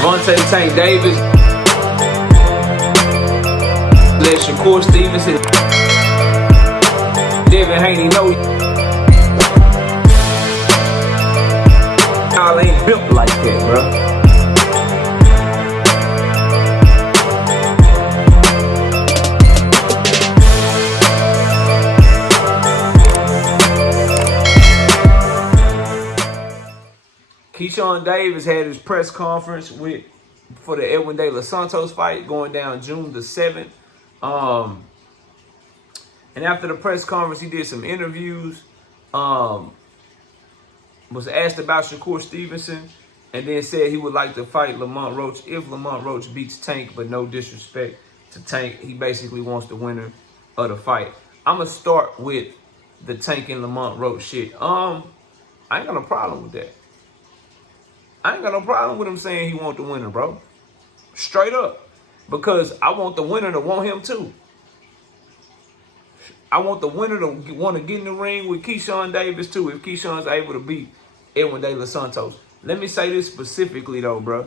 Gervonta Tank Davis. Let Shakur Stevenson. Devin Haney know y'all ain't built like that, bro. Keyshawn Davis had his press conference for the Edwin De Los Santos fight going down June the 7th. And after the press conference, he did some interviews. Was asked about Shakur Stevenson, and then said he would like to fight Lamont Roach if Lamont Roach beats Tank, but no disrespect to Tank. He basically wants the winner of the fight. I'm going to start with the Tank and Lamont Roach shit. I ain't got no problem with that. I ain't got no problem with him saying he want the winner, bro. Straight up. Because I want the winner to want him too. I want the winner to want to get in the ring with Keyshawn Davis too, if Keyshawn's able to beat Edwin De Los Santos. Let me say this specifically though, bro,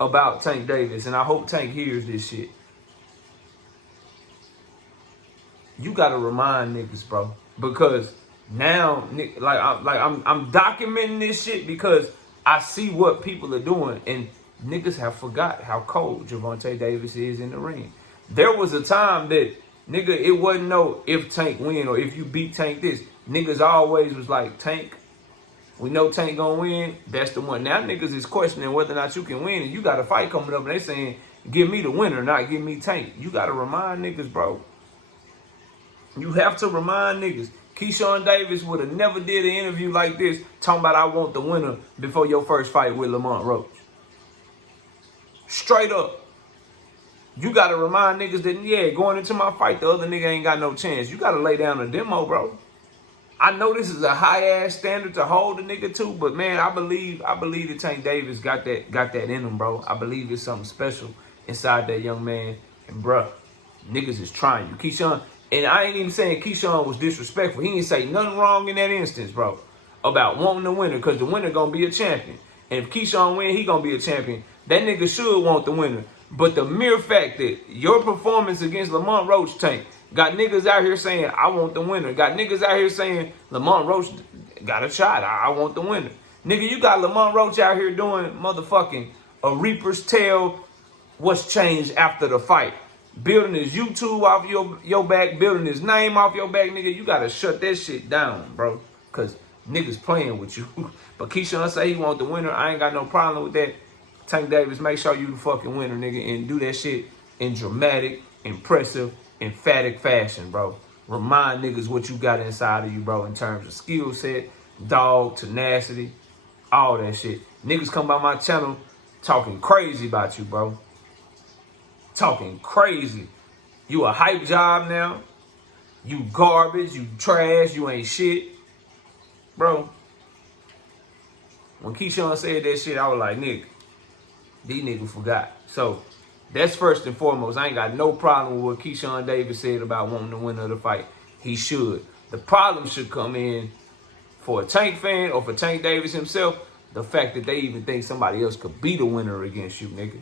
about Tank Davis, and I hope Tank hears this shit. You gotta remind niggas, bro, because now, I'm documenting this shit because I see what people are doing, and niggas have forgot how cold Gervonta Davis is in the ring. There was a time that, nigga, it wasn't no if Tank win or if you beat Tank this. Niggas always was like, Tank, we know Tank gonna win, that's the one. Now niggas is questioning whether or not you can win, and you got a fight coming up, and they saying, give me the winner, not give me Tank. You gotta remind niggas, bro. You have to remind niggas. Keyshawn Davis would have never did an interview like this talking about I want the winner before your first fight with Lamont Roach. Straight up. You got to remind niggas that, yeah, going into my fight, the other nigga ain't got no chance. You got to lay down a demo, bro. I know this is a high-ass standard to hold a nigga to, but, man, I believe that Tank Davis got that in him, bro. I believe it's something special inside that young man. And, bruh, niggas is trying you. Keyshawn... And I ain't even saying Keyshawn was disrespectful. He ain't say nothing wrong in that instance, bro, about wanting the winner, because the winner going to be a champion. And if Keyshawn win, he going to be a champion. That nigga should want the winner. But the mere fact that your performance against Lamont Roach, Tank, got niggas out here saying, I want the winner. Got niggas out here saying, Lamont Roach got a shot. I want the winner. Nigga, you got Lamont Roach out here doing motherfucking a Reaper's Tale, what's changed after the fight. Building his YouTube off your back, building his name off your back, nigga. You gotta shut that shit down, bro. Cause niggas playing with you. But Keyshawn say he want the winner. I ain't got no problem with that. Tank Davis, make sure you the fucking winner, nigga. And do that shit in dramatic, impressive, emphatic fashion, bro. Remind niggas what you got inside of you, bro, in terms of skill set, dog, tenacity, all that shit. Niggas come by my channel talking crazy about you, bro. Talking crazy. You a hype job now. You garbage. You trash. You ain't shit. Bro. When Keyshawn said that shit, I was like, nigga, these niggas forgot. So, that's first and foremost. I ain't got no problem with what Keyshawn Davis said about wanting the winner of the fight. He should. The problem should come in for a Tank fan or for Tank Davis himself, the fact that they even think somebody else could be the winner against you, nigga.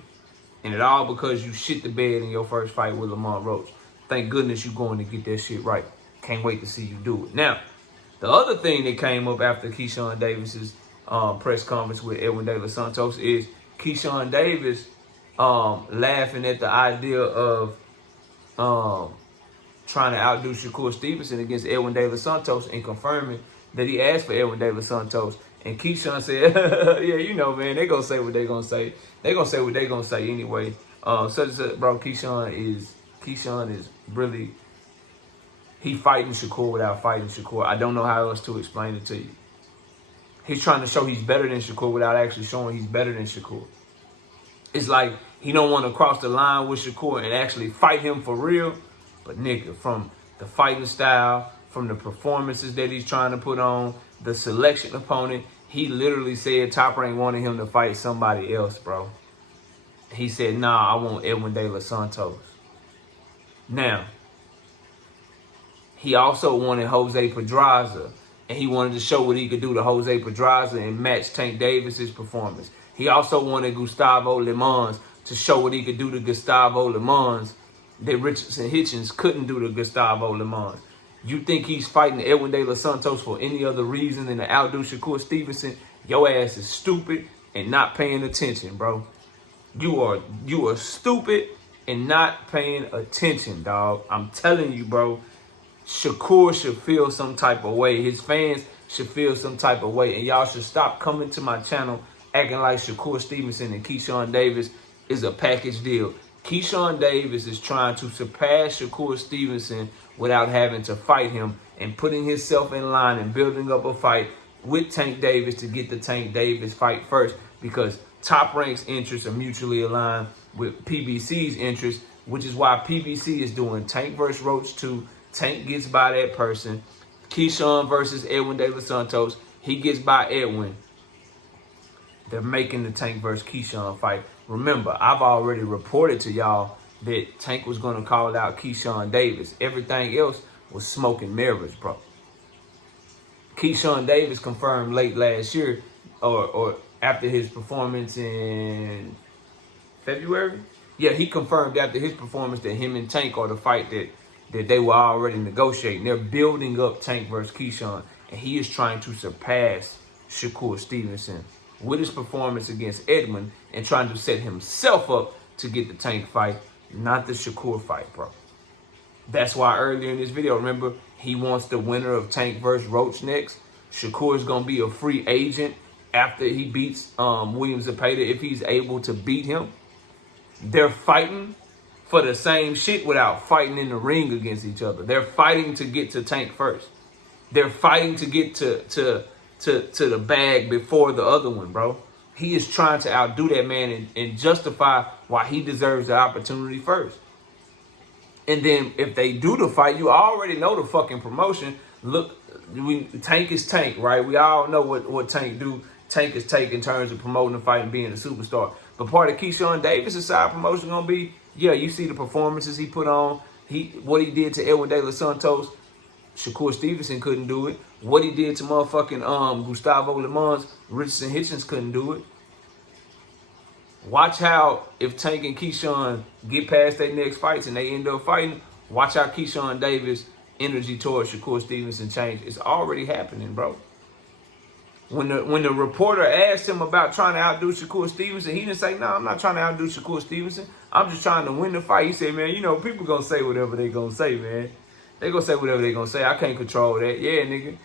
And it all because you shit the bed in your first fight with Lamont Roach. Thank goodness you going to get that shit right. Can't wait to see you do it. Now, the other thing that came up after Keyshawn Davis's press conference with Edwin De Los Santos is Keyshawn Davis laughing at the idea of trying to outdo Shakur Stevenson against Edwin De Los Santos and confirming that he asked for Edwin De Los Santos. And Keyshawn said, yeah, you know, man, they gonna say what they gonna say. They gonna say what they gonna say anyway. Bro, Keyshawn is really, he fighting Shakur without fighting Shakur. I don't know how else to explain it to you. He's trying to show he's better than Shakur without actually showing he's better than Shakur. It's like he don't want to cross the line with Shakur and actually fight him for real. But nigga, from the fighting style, from the performances that he's trying to put on, the selection opponent, he literally said Top Rank wanted him to fight somebody else, bro. He said, nah, I want Edwin De Los Santos. Now, he also wanted Jose Pedraza and he wanted to show what he could do to Jose Pedraza and match Tank Davis's performance. He also wanted Gustavo Limons to show what he could do to Gustavo Limons that Richardson Hitchens couldn't do to Gustavo Limons. You think he's fighting Edwin De Los Santos for any other reason than to outdo Shakur Stevenson? Your ass is stupid and not paying attention, bro. You are stupid and not paying attention, dog. I'm telling you, bro. Shakur should feel some type of way. His fans should feel some type of way. And y'all should stop coming to my channel acting like Shakur Stevenson and Keyshawn Davis is a package deal. Keyshawn Davis is trying to surpass Shakur Stevenson without having to fight him and putting himself in line and building up a fight with Tank Davis to get the Tank Davis fight first, because Top Rank's interests are mutually aligned with PBC's interests, which is why PBC is doing Tank versus Roach 2. Tank gets by that person. Keyshawn versus Edwin De Los Santos. He gets by Edwin. They're making the Tank versus Keyshawn fight. Remember, I've already reported to y'all that Tank was going to call out Keyshawn Davis. Everything else was smoke and mirrors, bro. Keyshawn Davis confirmed late last year, or after his performance in February. Yeah, he confirmed after his performance that him and Tank are the fight that they were already negotiating. They're building up Tank versus Keyshawn, and he is trying to surpass Shakur Stevenson with his performance against Edwin and trying to set himself up to get the Tank fight, not the Shakur fight, bro. That's why earlier in this video, remember, he wants the winner of Tank versus Roach next. Shakur is going to be a free agent after he beats William Zepeda, if he's able to beat him. They're fighting for the same shit without fighting in the ring against each other. They're fighting to get to Tank first. They're fighting to get to the bag before the other one, bro. He is trying to outdo that man and justify why he deserves the opportunity first. And then if they do the fight, you already know the fucking promotion. Look, Tank is Tank, right? We all know what Tank do. Tank is Tank in terms of promoting the fight and being a superstar. But part of Keyshawn Davis' side promotion gonna be, yeah, you see the performances he put on. What he did to Edwin De Los Santos. Shakur Stevenson couldn't do it. What he did to motherfucking Gustavo Limons, Richardson Hitchens couldn't do it. Watch how, if Tank and Keyshawn get past their next fights and they end up fighting, watch how Keyshawn Davis' energy towards Shakur Stevenson change. It's already happening, bro. When the reporter asked him about trying to outdo Shakur Stevenson, he didn't say, "No, I'm not trying to outdo Shakur Stevenson. I'm just trying to win the fight." He said, "Man, you know, people gonna say whatever they gonna say, man. They gonna say whatever they gonna say. I can't control that." Yeah, nigga.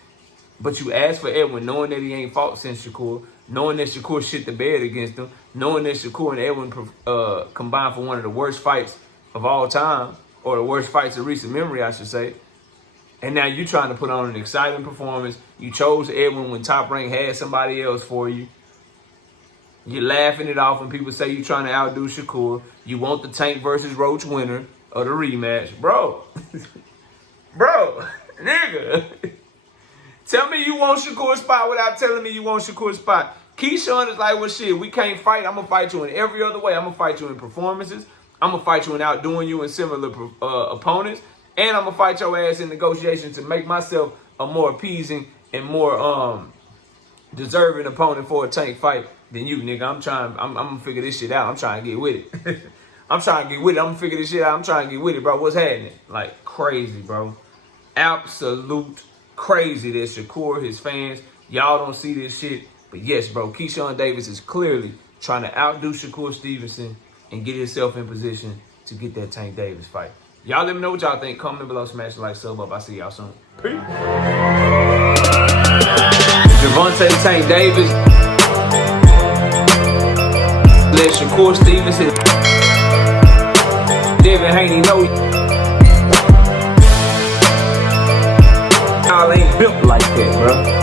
But you asked for Edwin knowing that he ain't fought since Shakur, knowing that Shakur shit the bed against him, knowing that Shakur and Edwin combined for one of the worst fights of all time, or the worst fights of recent memory, I should say. And now you trying to put on an exciting performance. You chose Edwin when Top Rank had somebody else for you. You're laughing it off when people say you're trying to outdo Shakur. You want the Tank versus Roach winner of the rematch. Bro. Bro. Nigga. Tell me you want Shakur's spot without telling me you want Shakur's spot. Keyshawn is like, well, shit, we can't fight. I'm going to fight you in every other way. I'm going to fight you in performances. I'm going to fight you in outdoing you in similar opponents. And I'm going to fight your ass in negotiations to make myself a more appeasing and more deserving opponent for a Tank fight than you, nigga. I'm going to figure this shit out. I'm trying to get with it. I'm trying to get with it. I'm going to figure this shit out. I'm trying to get with it, bro. What's happening? Like, crazy, bro. Absolute crazy that Shakur, his fans, y'all don't see this shit. But yes, bro, Keyshawn Davis is clearly trying to outdo Shakur Stevenson and get himself in position to get that Tank Davis fight. Y'all let me know what y'all think. Comment below, smash the like, sub up. I'll see y'all soon. Peace. Gervonta Tank Davis. Let Shakur Stevenson. Devin Haney know y'all ain't built like that, bro.